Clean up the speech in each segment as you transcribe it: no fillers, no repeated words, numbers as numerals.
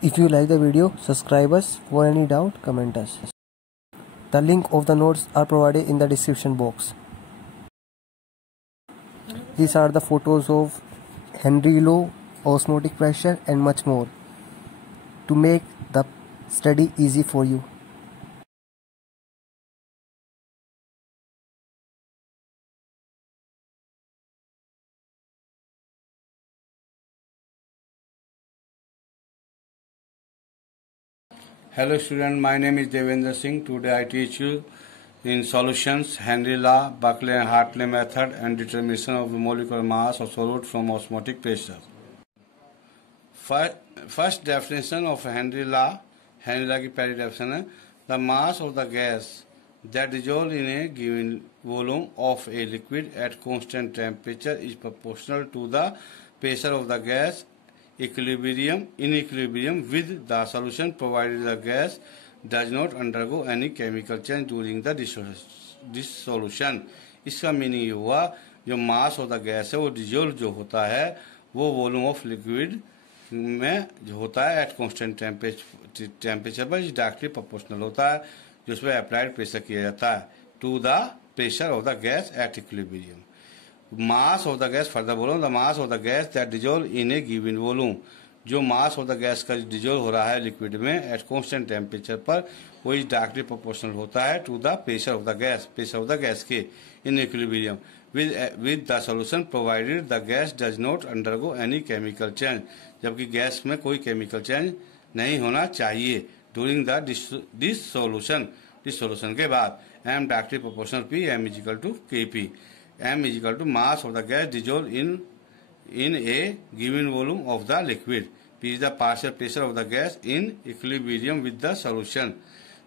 If you like the video, subscribe us. For any doubt, comment us. The link of the notes are provided in the description box. These are the photos of Henry law, osmotic pressure and much more to make the study easy for you. Hello student, my name is Devendra Singh. Today I teach you in solutions, Henry law, Buckley and Hartley method and determination of the molecular mass of solute from osmotic pressure. First definition of Henry law की पहली definition है the mass of the gas that dissolve in a given volume of a liquid at constant temperature is proportional to the pressure of the gas in equilibrium with the solution provided the gas does not undergo any chemical change during the dissolution. इसका meaning ये हुआ जो mass of the gas है वो dissolve जो होता है वो वॉल्यूम ऑफ लिक्विड में जो होता है एट कांस्टेंट टेम्परेचर पर डायरेक्टली प्रोपोर्शनल होता है जो उस पर अप्लाइड प्रेशर किया जाता है to the pressure of the gas at equilibrium. Mass of the gas further बोलो the mass of the gas that dissolve in a given volume जो मास ऑफ द गैस का डिजोल्व हो रहा है liquid में एट कांस्टेंट टेम्परेचर पर वो is directly proportional होता है to the pressure of the gas के in equilibrium with the solution provided the gas does not undergo any chemical change जबकि गैस में कोई केमिकल चेंज नहीं होना चाहिए ड्यूरिंग द डिसोल्यूशन के बाद M directly proportional P M is equal to K P. M is equal to mass of the gas dissolved in a given volume of the liquid. P is the partial pressure of the gas in equilibrium with the solution.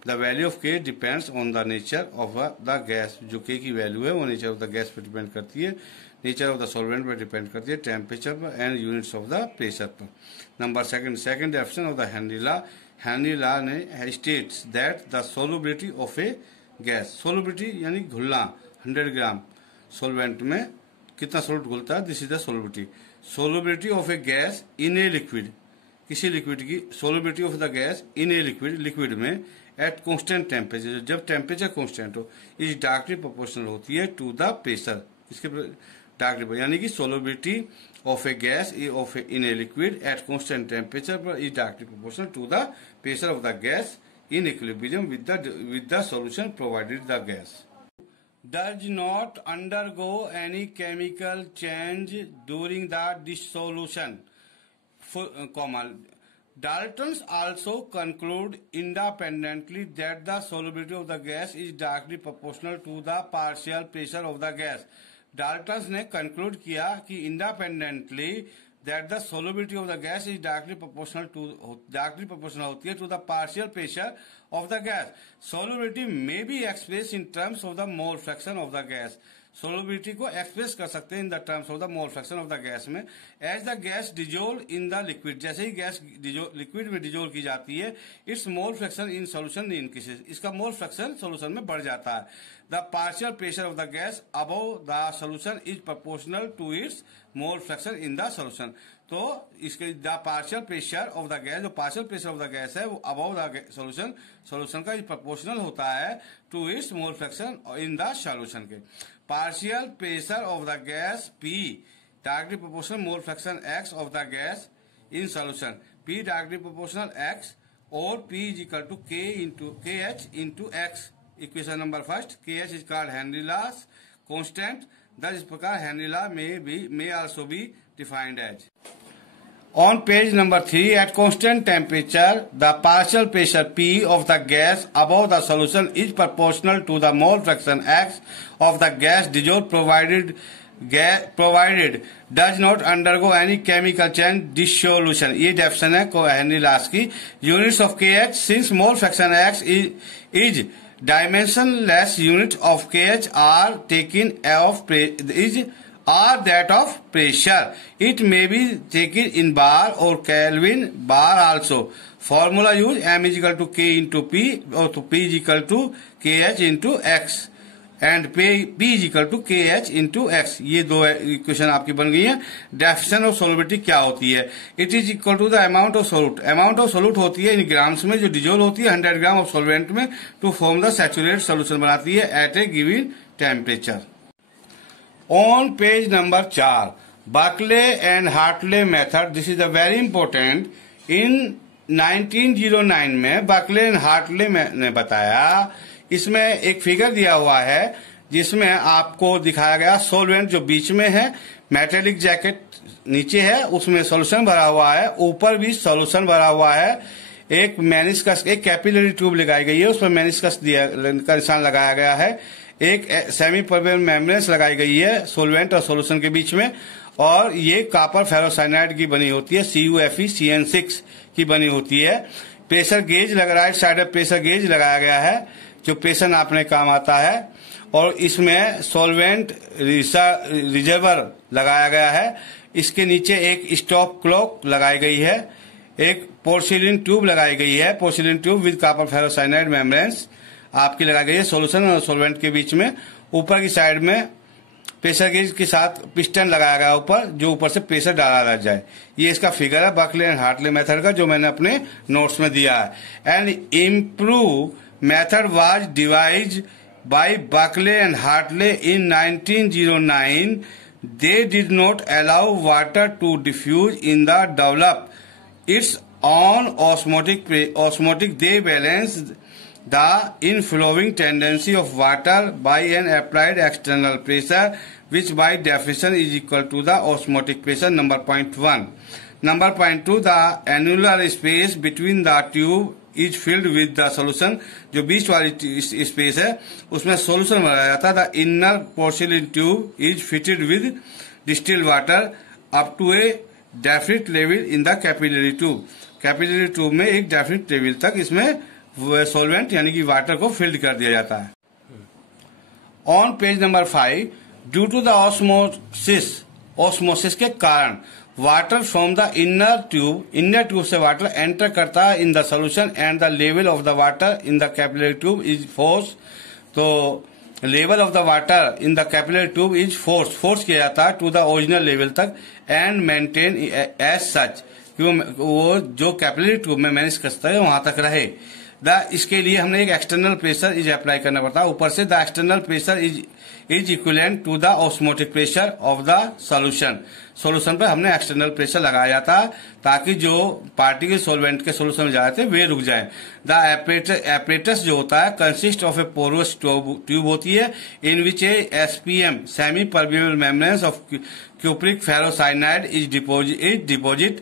The value of K depends on the nature of the gas. जो K की value है वो nature of the gas पे depend करती है, nature of the solvent पे depend करती है, टेम्परेचर पर and units of the pressure पर. Number second definition of the Henry law ने states that the solubility of a gas, solubility यानी घुलना 100 ग्राम सोलवेंट में कितना सोल्यूट घुलता है, this is the solubility of a gas in a liquid, किसी liquid की solubility of the gas in a liquid में एट कांस्टेंट टेम्परेचर जब टेम्परेचर कांस्टेंट हो इज डायरेक्टली प्रोपोर्शनल होती है टू द प्रेशर. इसके डायरेक्टली यानी कि solubility of a gas in a liquid at constant temperature पर is directly proportional to the pressure of the gas in equilibrium with the solution provided the gas does not undergo any chemical change during the dissolution. Daltons also conclude independently that the solubility of the gas is directly proportional to the partial pressure of the gas. Daltons ने conclude किया कि independently that the solubility of the gas is directly proportional होती है to the partial pressure of the gas. Solubility may be expressed in terms of the mole fraction of the gas. Solubility को express कर सकते हैं in the terms of the mole fraction of the gas में as the gas dissolve in the liquid. जैसे ही gas liquid में dissolve की जाती है its mole fraction in solution increases, इसका मोल फ्रैक्शन सोल्यूशन में बढ़ जाता है. The partial pressure of the gas above the solution is proportional to its mole fraction in the solution. तो इसके the partial pressure of the gas, जो partial pressure of the gas है वो above the solution का proportional होता है to its mole fraction in the solution के. Partial pressure of the gas P directly proportional mole fraction X of the gas in solution. P directly proportional X or P is equal to KH into X. Equation number first. KH is called Henry law's constant. Thus इस प्रकार Henry law may also be defined as. On page number 3, at constant temperature, the partial pressure P of the gas above the solution is proportional to the mole fraction X of the gas dissolved provided does not undergo any chemical change dissolution. ये definition है Henry loss की. Units of KH, since mole fraction X is dimensionless, units of KH are taken are that of pressure. It may be taken in bar or Kelvin bar also. Formula use M is equal to K into P or to P is equal to KH into X. And P is equal to KH into X. ये दो equation आपकी बन गई है। Definition of solubility क्या होती है? It is equal to the amount of solute. Amount of solute होती है इन ग्राम्स में, जो डिजोल्व होती है 100 ग्राम ऑफ सॉल्वेंट में to form the saturated solution बनाती है at a given temperature. On page number 4, Berkeley and Hartley method, this is a very important. In 1909 में बर्कले एंड हार्टले ने बताया, इसमें एक फिगर दिया हुआ है जिसमें आपको दिखाया गया सोलवेंट जो बीच में है, मेटेलिक जैकेट नीचे है, उसमें सॉल्यूशन भरा हुआ है, ऊपर भी सॉल्यूशन भरा हुआ है। एक मेनिस्कस, एक कैपिलरी ट्यूब लगाई गई है, उसमें मेनिस्कस का निशान लगाया गया है। एक सेमी परमेबल मेम्ब्रेन लगाई गई है सोलवेंट और सॉल्यूशन के बीच में, और ये कॉपर फेरोसाइनाइड की बनी होती है, CuFeCN6 की बनी होती है। प्रेशर गेज राइट साइड में प्रेशर गेज लगाया गया है जो प्रेशर नापने काम आता है, और इसमें सॉल्वेंट रिजर्वर लगाया गया है। इसके नीचे एक स्टॉप क्लॉक लगाई गई है, एक पोर्सिलिन ट्यूब लगाई गई है, porcelain tube with copper ferrocyanide membranes आपकी लगाई गई है सोल्यूशन और सॉल्वेंट के बीच में। ऊपर की साइड में प्रेशर गेज के साथ पिस्टन लगाया गया ऊपर, जो ऊपर से प्रेशर डाला रह जाए। ये इसका फिगर है बर्कले एंड हार्टले मेथड का, जो मैंने अपने नोट्स में दिया है। And improve method was devised by Berkeley and Hartley in 1909. They did not allow water to diffuse in the develop its own osmotic. They balanced the inflowing tendency of water by an applied external pressure, which by definition is equal to the osmotic pressure. Number point 1. Number point 2, the annular space between the tube is filled with the solution. जो बीच वाली space है उसमें solution बनाया जाता है। The inner porcelain tube is fitted with distilled water up to a definite level in the capillary tube. Capillary tube में एक definite level तक इसमें सोलवेंट यानी कि वाटर को फिल्ड कर दिया जाता है। On page number 5, due to the osmosis के कारण water from the inner tube से वाटर एंटर करता है in the solution and the level of the water in the capillary tube is force. तो level of the water in the capillary tube is force किया जाता है to the original level तक and maintain as such, वो जो capillary tube में manage करता है वहां तक रहे। इसके लिए हमने एक एक्सटर्नल प्रेशर इज अप्लाई करना पड़ता है ऊपर से। The external pressure is equivalent to the osmotic pressure of the solution. Solution पर हमने एक्सटर्नल प्रेशर लगाया जाता है ताकि जो पार्टिकल सोलवेंट के सोल्यूशन में जा रहे थे वे रुक जाए। द एपरेटस जो होता है consist of a porous tube होती है in which a SPM semi permeable membrane of cupric ferrocyanide is deposit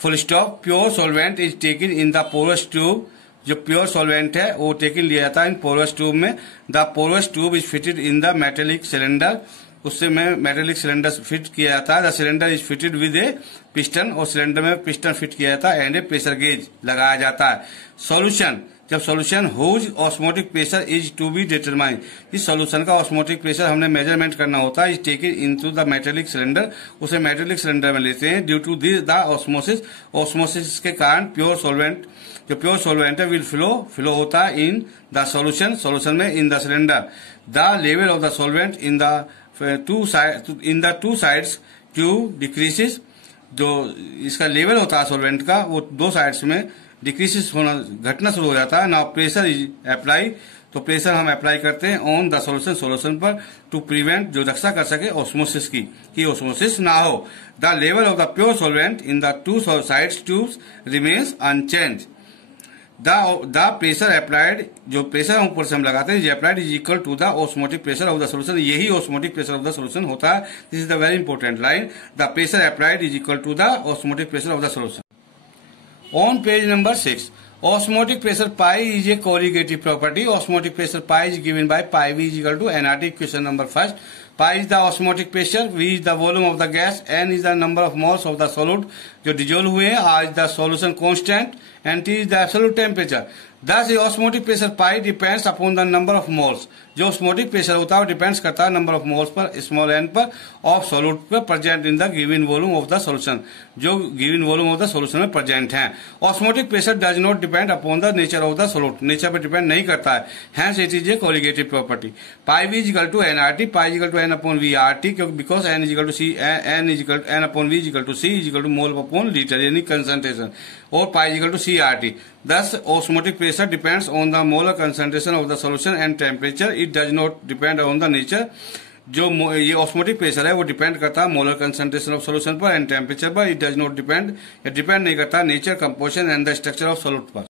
full stop. Pure solvent is taken in the porous tube. जो प्योर सॉल्वेंट है वो taken लिया जाता है इन पोरस ट्यूब में। The porous tube is fitted in the metallic cylinder. उससे में metallic cylinder fit किया जाता है। The cylinder is fitted with a piston, और सिलेंडर में पिस्टन फिट किया जाता है एंड ए प्रेशर गेज लगाया जाता है। सॉल्यूशन, जब solution whose osmotic pressure is to be determine. इस सॉल्यूशन का ऑस्मोटिक प्रेशर हमने मेजरमेंट करना होता है। Is taken into the metallic cylinder, उसे मेटेलिक सिलेंडर में लेते हैं। Due to this the osmosis के कारण प्योर सोलवेंट विल फ्लो होता है इन द सोल्यूशन में in the cylinder. The level of the solvent in the two sides tube decreases. जो इसका लेवल होता है सोलवेंट का वो दो साइड्स में डिक्रीसेस होना घटना शुरू हो जाता है। नाउ प्रेशर इज अप्लाई, तो प्रेशर हम अप्लाई करते हैं ऑन द सोल्यूशन पर टू प्रिवेंट, जो रक्षा कर सके ऑस्मोसिस की ऑस्मोसिस ना हो। The level of the pure solvent in the two sides tubes remains unchange. The pressure applied, जो प्रेशर ऊपर से हम लगाते हैं applied is equal to the osmotic pressure of the solution. यही osmotic pressure of the solution होता है। This is the very important line. The pressure applied is equal to the osmotic pressure of the solution. On page number 6, osmotic pressure pi is a correlative property. Osmotic pressure pi is given by pi V is equal to nRT. Question number 1. Pi is the osmotic pressure, V is the volume of the gas, N is the number of moles of the solid जो dissolve हुए हैं, R is the solution constant, and T is the absolute temperature. Thus, the osmotic pressure pi depends upon the number of moles. जो osmotic pressure होता है वो depends करता है number of moles पर, स्मॉल एन पर, ऑफ सॉल्यूट पर present in the given volume of the solution, जो given volume of the solution में प्रेजेंट है। Osmotic pressure does not depend upon the nature of the solute, nature पर depend नहीं करता है, hence it is a colligative property. Pi V equal to n R T, pi equal to n upon V R T, because n equal to C, n upon V equal to C equal to mole upon litre यानी concentration, और pi equal to C R T. Thus, osmotic pressure depends on the molar concentration of the solution and temperature. It does not depend on the nature. जो ये osmotic pressure है वो depend करता है molar concentration of solution पर and temperature पर। It does not depend, या depend नहीं करता nature, composition and the structure of solute पर।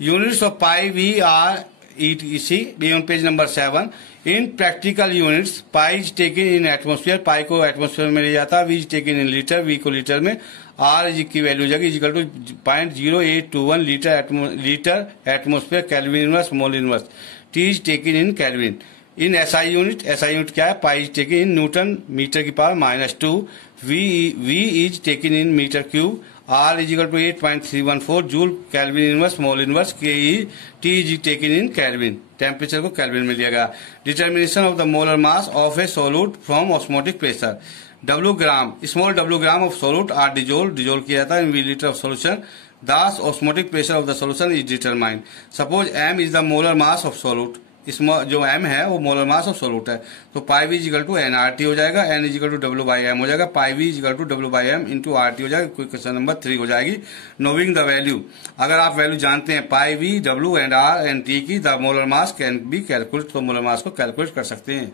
Units of pi V R ETC be on page number 7. In practical units, pi is taken in atmosphere, pi को atmosphere में ले जाता है, v is taken in litre, v को litre में, r की value हो जाएगी equal to 0.0821 litre atmosphere kelvin inverse mole inverse, t is taken in kelvin. In SI unit क्या है, pi is taken in newton metre की power -2, v is taken in metre cube, R is equal to 8.314 joule kelvin inverse mole inverse, T is taken in kelvin, temperature को kelvin में लिया गया। Determination of the molar mass of a solute from osmotic pressure, W gram, small W gram of solute are dissolve किया जाता है in V litre of solution. Thus osmotic pressure of the solution is determined. Suppose M is the molar mass of solute, इसमें जो m है वो molar mass of solute है, तो pi V equal to nRT हो जाएगा, n equal to W by m हो जाएगा, pi V equal to W by m into RT हो जाएगा। क्वेश्चन नंबर 3 हो जाएगी। नोविंग द वैल्यू, अगर आप वैल्यू जानते हैं pi V, W and R and T की, the molar mass can be calculate, तो मोलर मास को कैलकुलेट कर सकते हैं।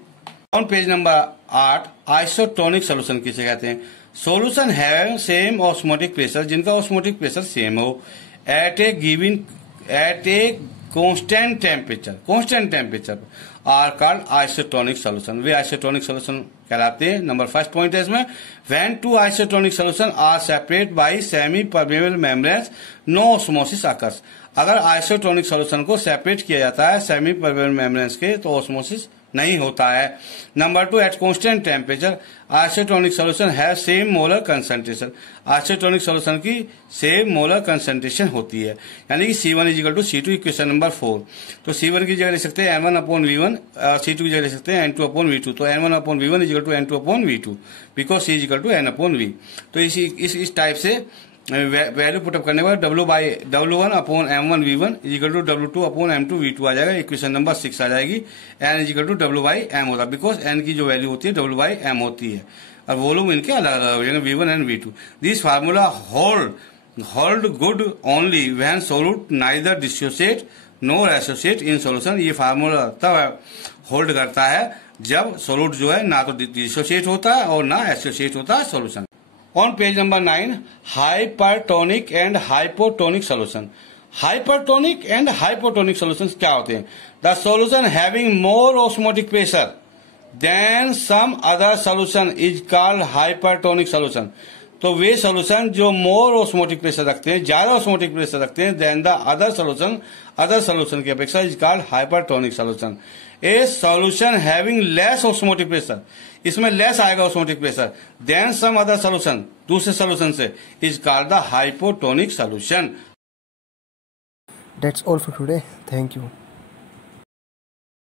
On page number 8, isotonic solution किसे कहते हैं? सोल्यूशन है सेम ऑस्मोटिक प्रेशर, जिनका ऑस्मोटिक प्रेशर सेम हो, at a constant temperature are called isotonic solution. वे आइसोटोनिक सोल्यूशन कहलाते हैं। नंबर फर्स्ट पॉइंट है इसमें, when two isotonic solution are separate bye semi permeable membranes no osmosis occurs. अगर isotonic solution को separate किया जाता है सेमी परमेबल मेम्ब्रेन्स के, तो ऑस्मोसिस नहीं होता है। Number 2, at constant temperature isotonic solution है same molar concentration. Isotonic solution की सेम मोलर कंसंट्रेशन होती है, यानी कि C1 is equal to C2, equation number 4। तो C1 की जगह ले सकते हैं N1 अपॉन V1, C2 की जगह ले सकते हैं N2 अपॉन V2। तो N1 upon V1 is equal to N2 upon V2, because C is equal to N upon V। तो इस टाइप से वैल्यू पुटअप करने के बाद W1 upon M1 V1 is equal to W2 upon M2 V2 आ जाएगा। Equation number 6 आ जाएगी। N is equal to W by M होता है, बिकॉज N की जो वैल्यू होती है W बाई M होती है, और वॉल्यूम इनके अलग अलग हो जाएंगे V1 and V2। This formula hold good only when solute neither dissociate NOR associate in solution. ये फार्मूला तब होल्ड करता है जब सोल्यूट जो है ना तो डिसोसिएट होता है और ना एसोसिएट होता है solution. On page number 9, hypertonic and hypotonic solution. Hypertonic and hypotonic solutions क्या होते हैं? The solution having more osmotic pressure than some other solution is called hypertonic solution. तो वे सोल्यूशन जो मोर ऑस्मोटिक प्रेशर रखते हैं, ज्यादा ऑस्मोटिक प्रेशर रखते हैं देन द अदर सोल्यूशन की अपेक्षा is called hypertonic solution. A solution having less osmotic pressure, इसमें लेस आएगा osmotic pressure, then some other solution, दूसरे सोल्यूशन से, is called the hypotonic solution. That's all for today. Thank you.